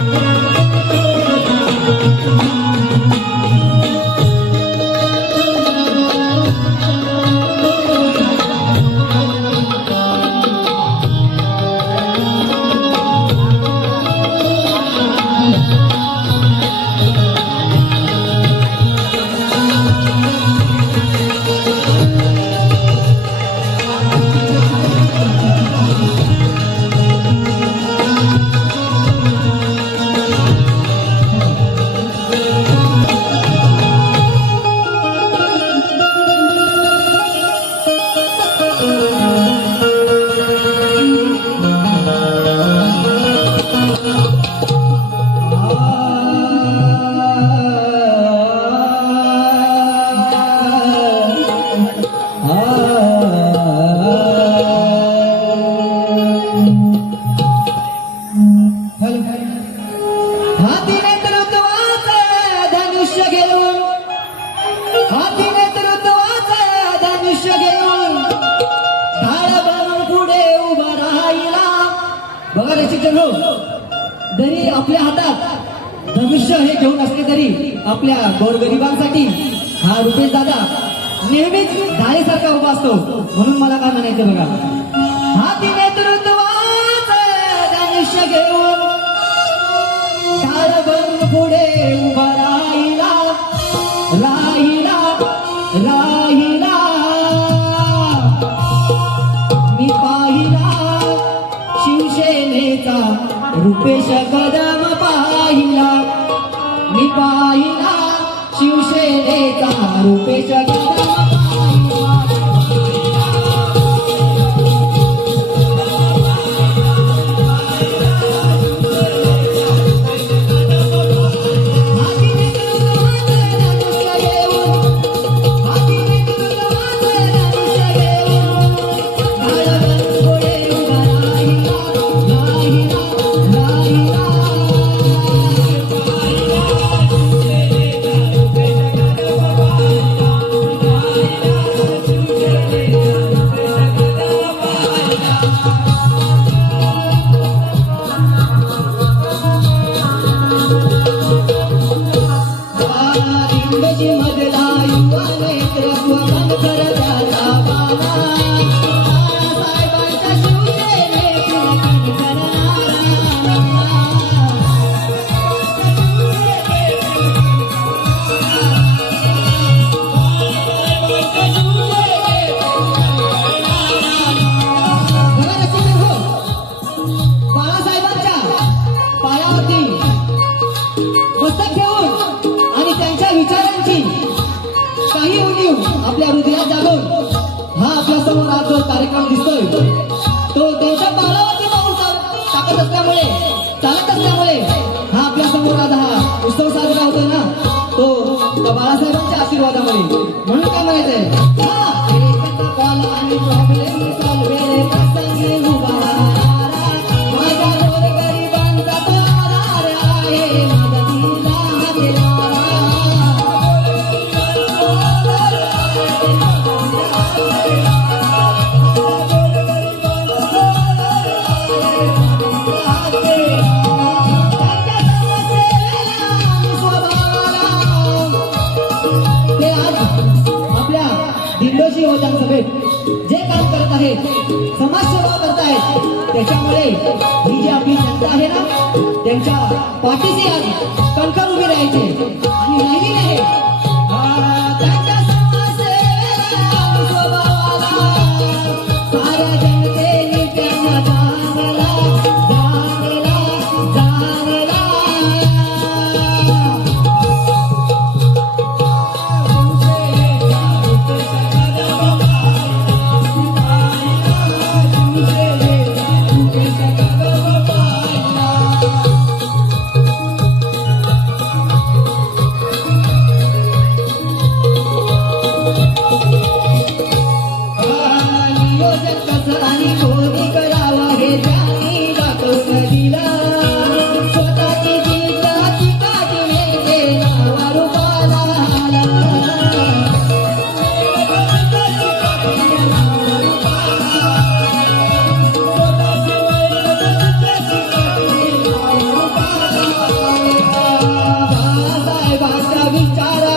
Música हाती नेतृत्वाचे धनुष्य घेऊन. हाती नेतृत्वाचे धनुष्य घेऊन. ढाळ बनून पुढे उभा राहिला. बघा रसिकजन हो, जरी आपल्या हातात धनुष्य हे घेऊन असले तरी आपल्या गोरगरिबांसाठी हा रुपेश दादा नेहमीच ढाळीसारखा उभा असतो. म्हणून मला काय म्हणायचं बघा? कदम पाहिला. मी पाहिला शिवसेनेचा रुपेश आपल्या हृदयात जागून हा आपल्यासमोर आज जो कार्यक्रम दिसतोय तो त्यांच्या पावलावरती पाऊल टाकत असल्यामुळे चालत असल्यामुळे हा आपल्यासमोर आज हा उत्सव साजरा होतोय ना तो बाळासाहेबांच्या आशीर्वादामुळे. म्हणून काय म्हणायचंय? हा, दिंडोशी होत्या सभेत. जे काम करत आहेत समाजसेवा करत आहेत त्याच्यामुळे ही जी आपली जनता आहे ना त्यांच्या पाठीशी आज कणकण उभी राहायचे नियोजन कसं आणि कोणी करावा हे त्यांनी दाखवून दिला स्वतःची जीवनाची काळजी मिळते नावा रूपाला बाबासाहेबांचा विचार